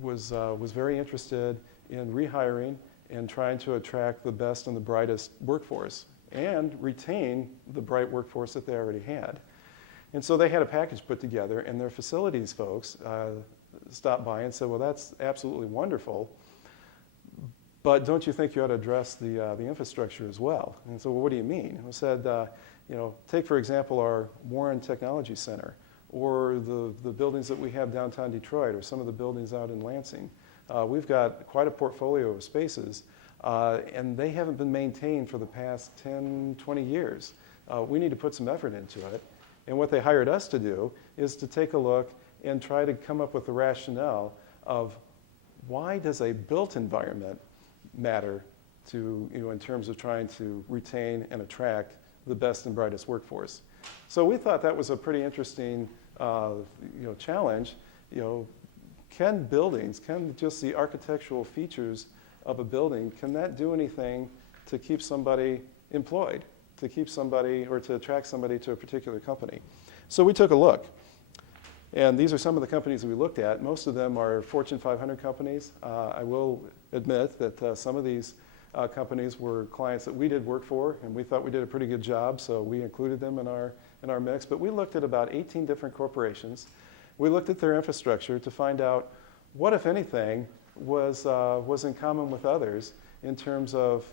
was very interested in rehiring and trying to attract the best and the brightest workforce and retain the bright workforce that they already had. And so they had a package put together, and their facilities folks stopped by and said, well, that's absolutely wonderful, but don't you think you ought to address the infrastructure as well? And so, well, what do you mean? And we said, take, for example, our Warren Technology Center, or the buildings that we have downtown Detroit, or some of the buildings out in Lansing. We've got quite a portfolio of spaces, and they haven't been maintained for the past 10, 20 years. We need to put some effort into it. And what they hired us to do is to take a look and try to come up with the rationale of why does a built environment matter to, in terms of trying to retain and attract the best and brightest workforce. So we thought that was a pretty interesting challenge. Can just the architectural features of a building, can that do anything to keep somebody employed, to keep somebody or to attract somebody to a particular company? So we took a look. And these are some of the companies we looked at. Most of them are Fortune 500 companies. I will admit that some of these companies were clients that we did work for, and we thought we did a pretty good job, so we included them in our mix. But we looked at about 18 different corporations. We looked at their infrastructure to find out what, if anything, was in common with others in terms of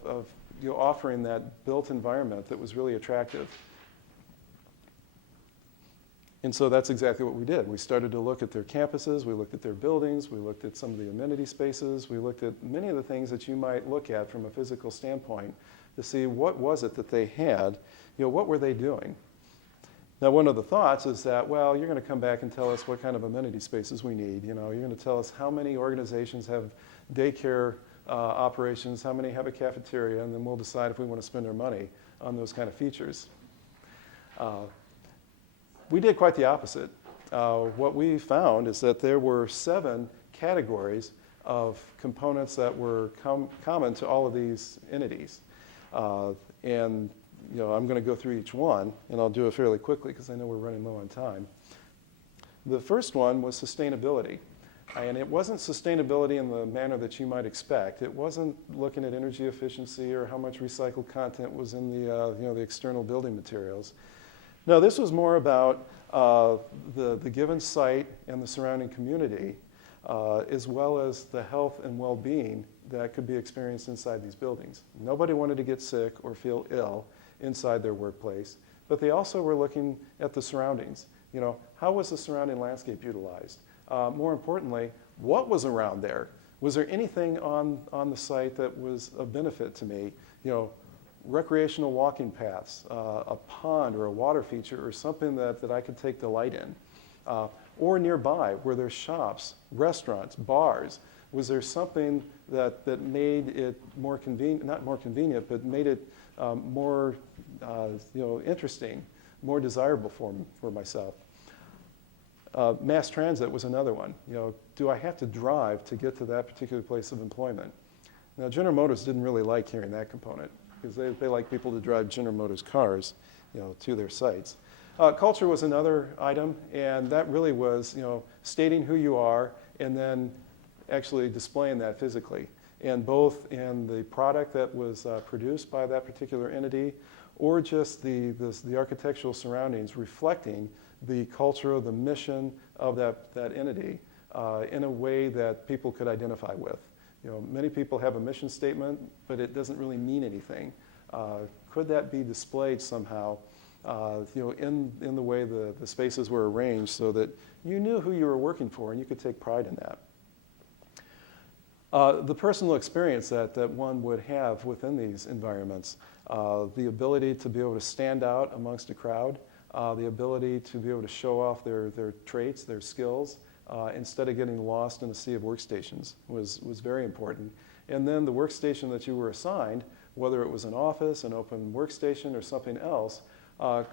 offering that built environment that was really attractive. And so that's exactly what we did. We started to look at their campuses, we looked at their buildings, we looked at some of the amenity spaces, we looked at many of the things that you might look at from a physical standpoint to see what was it that they had, what were they doing? Now, one of the thoughts is that, well, you're going to come back and tell us what kind of amenity spaces we need. You're going to tell us how many organizations have daycare operations, how many have a cafeteria, and then we'll decide if we want to spend our money on those kind of features. We did quite the opposite. What we found is that there were 7 categories of components that were common to all of these entities. And I'm going to go through each one, and I'll do it fairly quickly because I know we're running low on time. The first one was sustainability. And it wasn't sustainability in the manner that you might expect. It wasn't looking at energy efficiency or how much recycled content was in the external building materials. No, this was more about the given site and the surrounding community, as well as the health and well-being that could be experienced inside these buildings. Nobody wanted to get sick or feel ill inside their workplace, but they also were looking at the surroundings. How was the surrounding landscape utilized? More importantly, what was around there? Was there anything on the site that was of benefit to me? Recreational walking paths, a pond or a water feature or something that I could take delight in. Or nearby, were there shops, restaurants, bars? Was there something that made it more convenient, not more convenient, but made it more interesting, more desirable for myself? Mass transit was another one. Do I have to drive to get to that particular place of employment? Now, General Motors didn't really like hearing that component because they like people to drive General Motors cars, to their sites. Culture was another item, and that really was, stating who you are and then actually displaying that physically, and both in the product that was produced by that particular entity, or just the architectural surroundings reflecting the culture, the mission of that entity in a way that people could identify with. Many people have a mission statement, but it doesn't really mean anything. Could that be displayed somehow, in the way the spaces were arranged so that you knew who you were working for and you could take pride in that? The personal experience that one would have within these environments, the ability to be able to stand out amongst a crowd, the ability to be able to show off their traits, their skills, instead of getting lost in a sea of workstations was very important. And then the workstation that you were assigned, whether it was an office, an open workstation, or something else,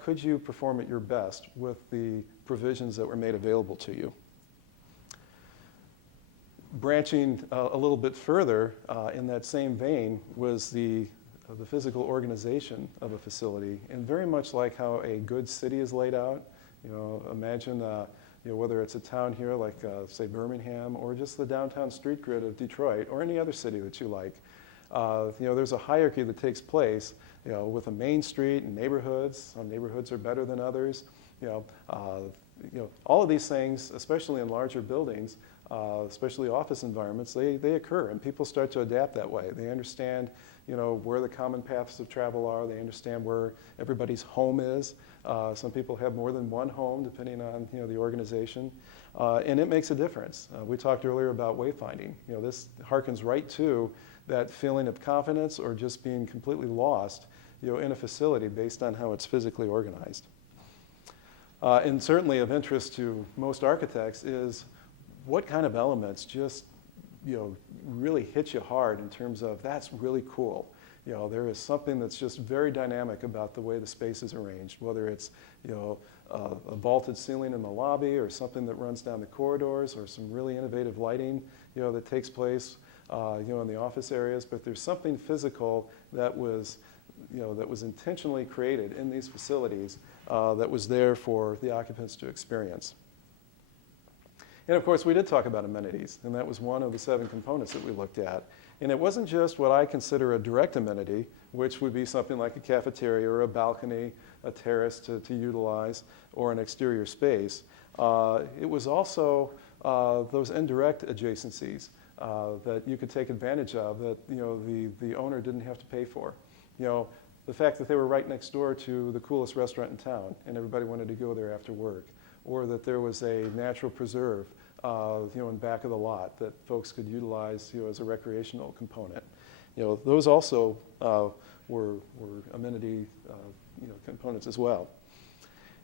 could you perform at your best with the provisions that were made available to you? Branching a little bit further in that same vein was the physical organization of a facility, and very much like how a good city is laid out. Imagine whether it's a town here like say Birmingham, or just the downtown street grid of Detroit, or any other city that you like. There's a hierarchy that takes place, with a main street and neighborhoods. Some neighborhoods are better than others. All of these things, especially in larger buildings, especially office environments, they occur, and people start to adapt that way. They understand, where the common paths of travel are. They understand where everybody's home is. Some people have more than one home, depending on the organization, and it makes a difference. We talked earlier about wayfinding. This harkens right to that feeling of confidence or just being completely lost, in a facility based on how it's physically organized. And certainly of interest to most architects is what kind of elements just, really hit you hard in terms of that's really cool. There is something that's just very dynamic about the way the space is arranged, whether it's, a vaulted ceiling in the lobby, or something that runs down the corridors, or some really innovative lighting, that takes place, in the office areas. But there's something physical that was intentionally created in these facilities that was there for the occupants to experience. And of course, we did talk about amenities, and that was one of the 7 components that we looked at. And it wasn't just what I consider a direct amenity, which would be something like a cafeteria or a balcony, a terrace to utilize, or an exterior space. It was also those indirect adjacencies that you could take advantage of that the owner didn't have to pay for. The fact that they were right next door to the coolest restaurant in town and everybody wanted to go there after work, or that there was a natural preserve in back of the lot that folks could utilize as a recreational component. Those also were amenity components as well.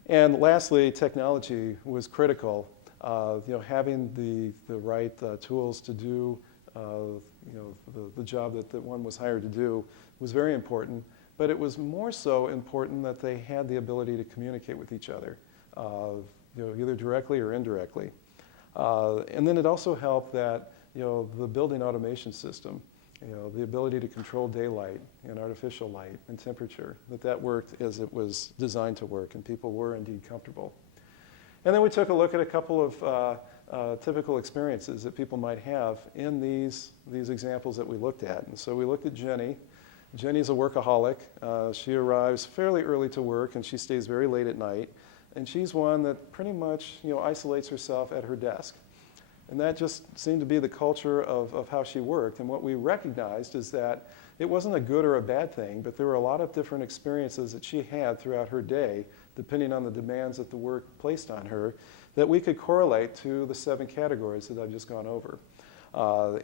And lastly, technology was critical. Having the right tools to do the job that one was hired to do was very important, but it was more so important that they had the ability to communicate with each other, either directly or indirectly. And then it also helped that the building automation system, the ability to control daylight and artificial light and temperature, that worked as it was designed to work, and people were indeed comfortable. And then we took a look at a couple of typical experiences that people might have in these examples that we looked at. And so we looked at Jenny. Jenny's a workaholic. She arrives fairly early to work, and she stays very late at night. And she's one that pretty much isolates herself at her desk. And that just seemed to be the culture of how she worked. And what we recognized is that it wasn't a good or a bad thing, but there were a lot of different experiences that she had throughout her day, depending on the demands that the work placed on her, that we could correlate to the 7 categories that I've just gone over.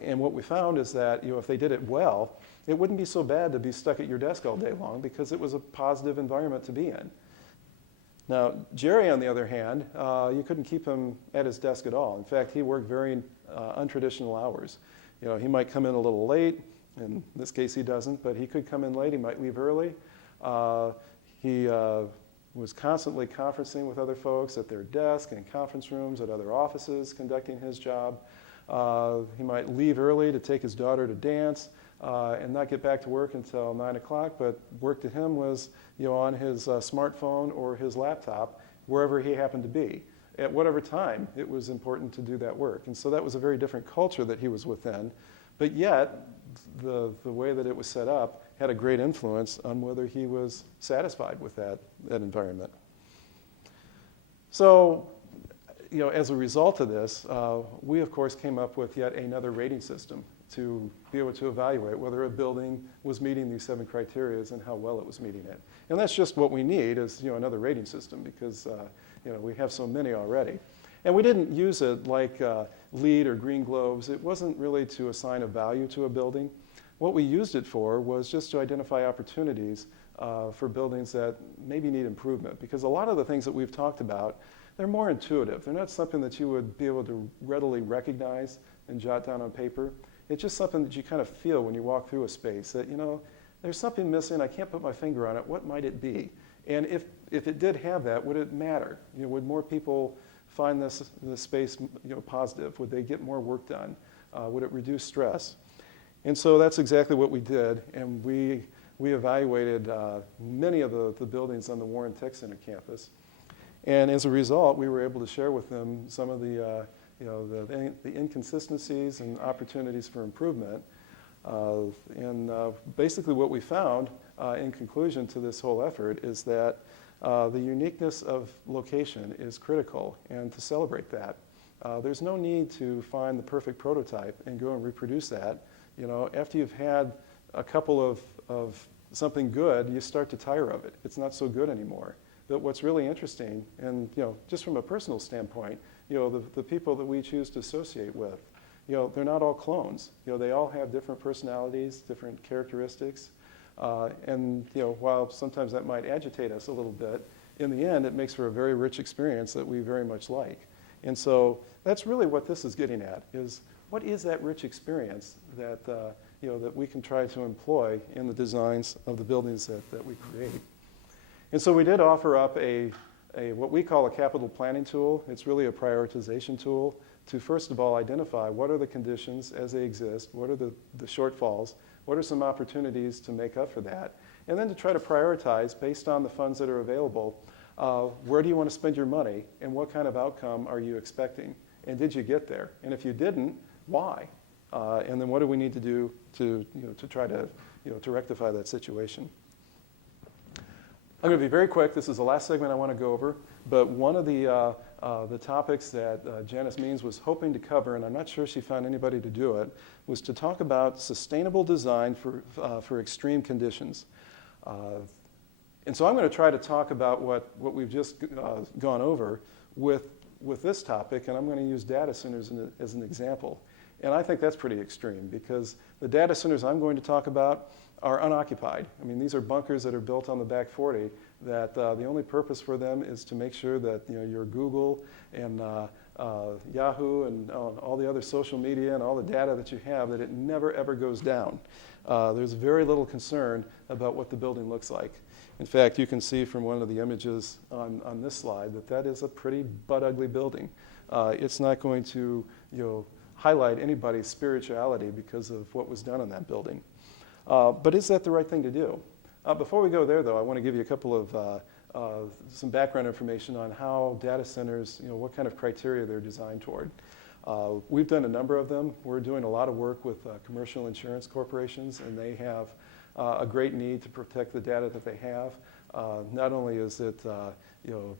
And what we found is that if they did it well, it wouldn't be so bad to be stuck at your desk all day long, because it was a positive environment to be in. Now, Jerry, on the other hand, you couldn't keep him at his desk at all. In fact, he worked very untraditional hours. You know, he might come in a little late. In this case, he doesn't, but he could come in late. He might leave early. He was constantly conferencing with other folks at their desk, in conference rooms, at other offices, conducting his job. He might leave early to take his daughter to dance and not get back to work until 9 o'clock, but work to him was, you know, on his smartphone or his laptop, wherever he happened to be. At whatever time, it was important to do that work. And so that was a very different culture that he was within, but yet the way that it was set up had a great influence on whether he was satisfied with that environment. So, you know, as a result of this, we of course came up with yet another rating system to be able to evaluate whether a building was meeting these 7 criteria and how well it was meeting it. And that's just what we need is, you know, another rating system because, you know, we have so many already. And we didn't use it like LEED or Green Globes. It wasn't really to assign a value to a building. What we used it for was just to identify opportunities for buildings that maybe need improvement. Because a lot of the things that we've talked about, they're more intuitive. They're not something that you would be able to readily recognize and jot down on paper. It's just something that you kind of feel when you walk through a space that, you know, there's something missing. I can't put my finger on it. What might it be? And if it did have that, would it matter? You know, would more people find this space, you know, positive? Would they get more work done? Would it reduce stress? And so that's exactly what we did. And we evaluated many of the buildings on the Warren Tech Center campus. And as a result, we were able to share with them some of the you know, the inconsistencies and opportunities for improvement. Basically what we found in conclusion to this whole effort is that the uniqueness of location is critical, and to celebrate that. There's no need to find the perfect prototype and go and reproduce that. You know, after you've had a couple of something good, you start to tire of it. It's not so good anymore. But what's really interesting, and you know, just from a personal standpoint, you know, the people that we choose to associate with, you know, they're not all clones. You know, they all have different personalities, different characteristics, and you know, while sometimes that might agitate us a little bit, in the end, it makes for a very rich experience that we very much like. And so that's really what this is getting at: is what is that rich experience that you know, that we can try to employ in the designs of the buildings that we create. And so we did offer up a what we call a capital planning tool. It's really a prioritization tool to, first of all, identify what are the conditions as they exist, what are the shortfalls, what are some opportunities to make up for that, and then to try to prioritize based on the funds that are available, where do you want to spend your money and what kind of outcome are you expecting, and did you get there? And if you didn't, why? And then what do we need to do to, you know, to try to, you know, to rectify that situation? I'm going to be very quick. This is the last segment I want to go over. But one of the topics that Janice Means was hoping to cover, and I'm not sure she found anybody to do it, was to talk about sustainable design for extreme conditions. And so I'm going to try to talk about what we've just gone over with this topic, and I'm going to use data centers as an example. And I think that's pretty extreme because the data centers I'm going to talk about are unoccupied. I mean, these are bunkers that are built on the back 40 that the only purpose for them is to make sure that, you know, your Google and Yahoo and all the other social media and all the data that you have, that it never ever goes down. There's very little concern about what the building looks like. In fact, you can see from one of the images on this slide that is a pretty butt-ugly building. It's not going to, you know, highlight anybody's spirituality because of what was done in that building. But is that the right thing to do? Before we go there, though, I want to give you a couple of some background information on how data centers, you know, what kind of criteria they're designed toward. We've done a number of them. We're doing a lot of work with commercial insurance corporations, and they have a great need to protect the data that they have. Not only is it, you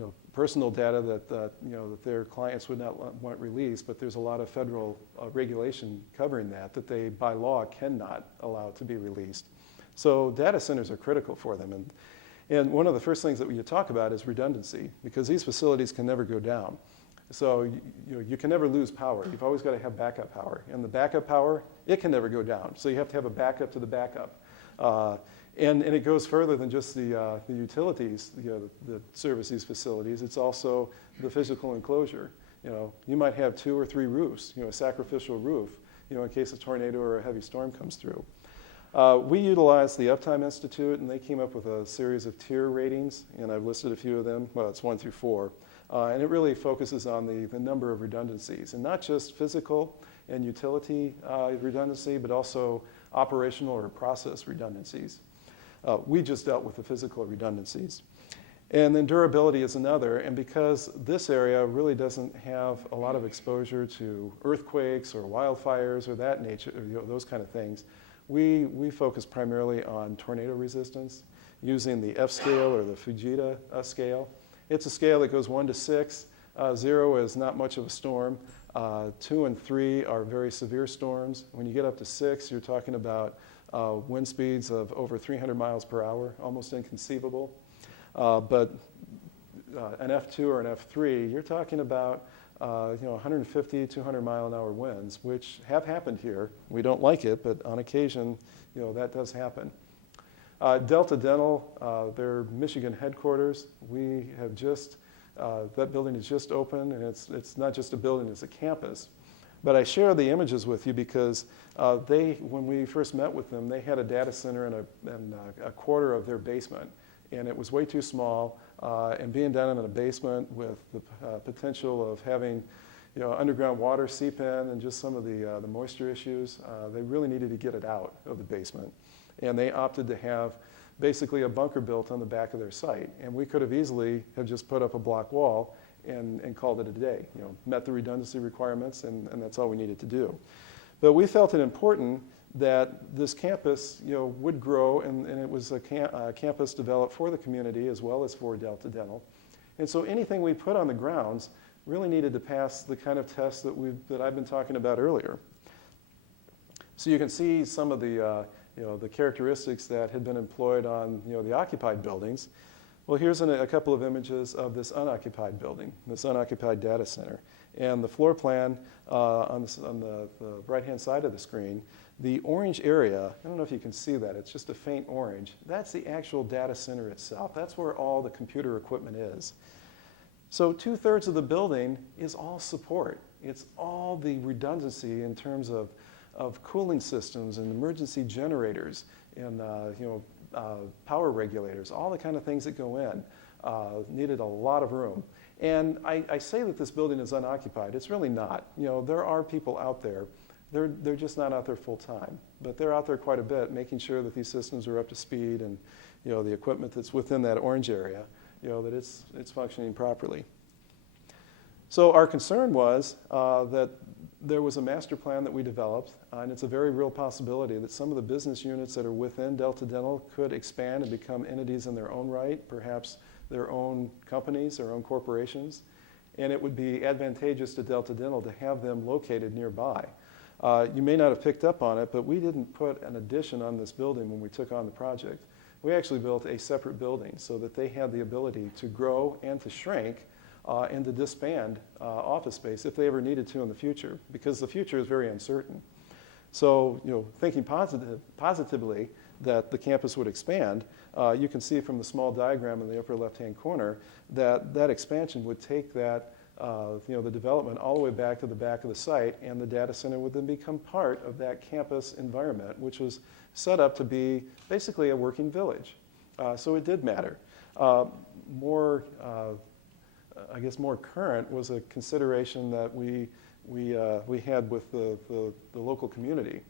know, personal data that you know, that their clients would not want released, but there's a lot of federal regulation covering that they by law cannot allow to be released. So data centers are critical for them, and one of the first things that you talk about is redundancy, because these facilities can never go down. So you can never lose power. You've always got to have backup power, and the backup power, it can never go down. So you have to have a backup to the backup. And it goes further than just the utilities, that service these facilities. It's also the physical enclosure. You might have 2 or 3 roofs, a sacrificial roof, in case a tornado or a heavy storm comes through. We utilized the Uptime Institute, and they came up with a series of tier ratings, and I've listed a few of them. Well, it's 1 through 4. And it really focuses on the number of redundancies, and not just physical and utility redundancy, but also operational or process redundancies. We just dealt with the physical redundancies. And then durability is another, and because this area really doesn't have a lot of exposure to earthquakes or wildfires or that nature, those kind of things, we focus primarily on tornado resistance using the F scale or the Fujita scale. It's a scale that goes 1 to 6. 0 is not much of a storm. 2 and 3 are very severe storms. When you get up to 6, you're talking about wind speeds of over 300 miles per hour, almost inconceivable. But an F2 or an F3, you're talking about 150, 200 mile an hour winds, which have happened here. We don't like it, but on occasion, that does happen. Delta Dental, their Michigan headquarters, we have just, that building is just open, and it's not just a building, it's a campus. But I share the images with you because when we first met with them, they had a data center in a quarter of their basement, and it was way too small. And being down in a basement with the potential of having, underground water seep in and just some of the moisture issues, they really needed to get it out of the basement. And they opted to have basically a bunker built on the back of their site. And we could have easily have just put up a block wall and called it a day, met the redundancy requirements, and that's all we needed to do. But we felt it important that this campus, would grow, and it was a campus developed for the community as well as for Delta Dental. And so anything we put on the grounds really needed to pass the kind of tests that I've been talking about earlier. So you can see some of the characteristics that had been employed on, the occupied buildings. Well, here's a couple of images of this unoccupied building, this unoccupied data center. And the floor plan on the right-hand side of the screen, the orange area, I don't know if you can see that, it's just a faint orange. That's the actual data center itself. That's where all the computer equipment is. So 2/3 of the building is all support. It's all the redundancy in terms of cooling systems and emergency generators and power regulators, all the kind of things that go in. Needed a lot of room. And I say that this building is unoccupied. It's really not. There are people out there. They're just not out there full time, but they're out there quite a bit, making sure that these systems are up to speed, and the equipment that's within that orange area, that it's functioning properly. So our concern was that there was a master plan that we developed, and it's a very real possibility that some of the business units that are within Delta Dental could expand and become entities in their own right, perhaps their own companies, their own corporations, and it would be advantageous to Delta Dental to have them located nearby. You may not have picked up on it, but we didn't put an addition on this building when we took on the project. We actually built a separate building so that they had the ability to grow and to shrink and to disband office space if they ever needed to in the future, because the future is very uncertain. So, thinking positively that the campus would expand, you can see from the small diagram in the upper left-hand corner that expansion would take that the development all the way back to the back of the site, and the data center would then become part of that campus environment, which was set up to be basically a working village. So it did matter. More current was a consideration that we had with the local community.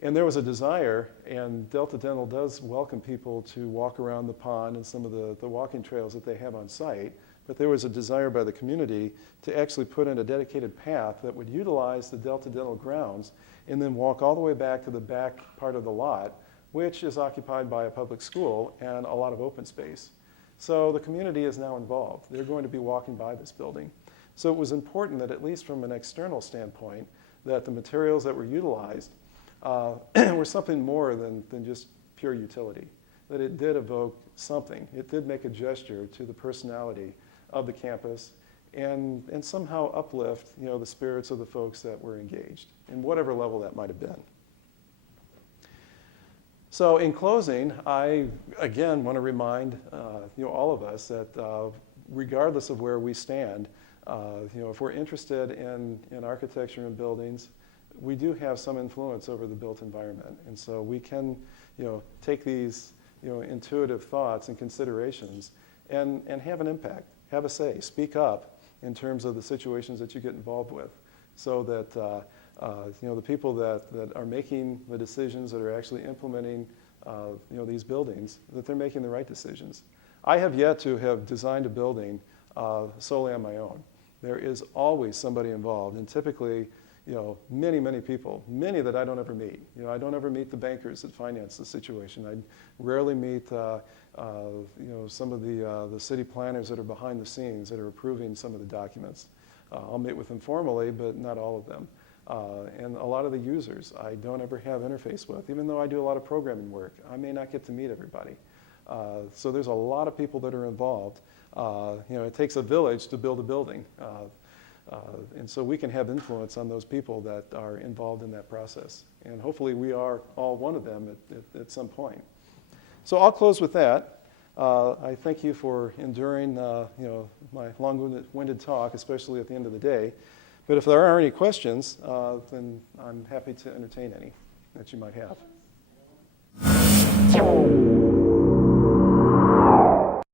And there was a desire, and Delta Dental does welcome people to walk around the pond and some of the walking trails that they have on site, but there was a desire by the community to actually put in a dedicated path that would utilize the Delta Dental grounds and then walk all the way back to the back part of the lot, which is occupied by a public school and a lot of open space. So the community is now involved. They're going to be walking by this building. So it was important that, at least from an external standpoint, that the materials that were utilized were something more than just pure utility, that it did evoke something. It did make a gesture to the personality of the campus and somehow uplift the spirits of the folks that were engaged, in whatever level that might have been. So in closing, I again want to remind all of us that regardless of where we stand, if we're interested in architecture and buildings, we do have some influence over the built environment. And so we can take these intuitive thoughts and considerations and have an impact, have a say, speak up in terms of the situations that you get involved with, so that the people that are making the decisions, that are actually implementing these buildings, that they're making the right decisions. I have yet to have designed a building solely on my own. There is always somebody involved, and typically many people, many that I don't ever meet. I don't ever meet the bankers that finance the situation. I rarely meet some of the city planners that are behind the scenes that are approving some of the documents. I'll meet with them formally, but not all of them. And a lot of the users I don't ever have interface with, even though I do a lot of programming work. I may not get to meet everybody. So there's a lot of people that are involved. It takes a village to build a building. And so we can have influence on those people that are involved in that process. And hopefully we are all one of them at some point. So I'll close with that. I thank you for enduring my long-winded talk, especially at the end of the day. But if there are any questions, then I'm happy to entertain any that you might have.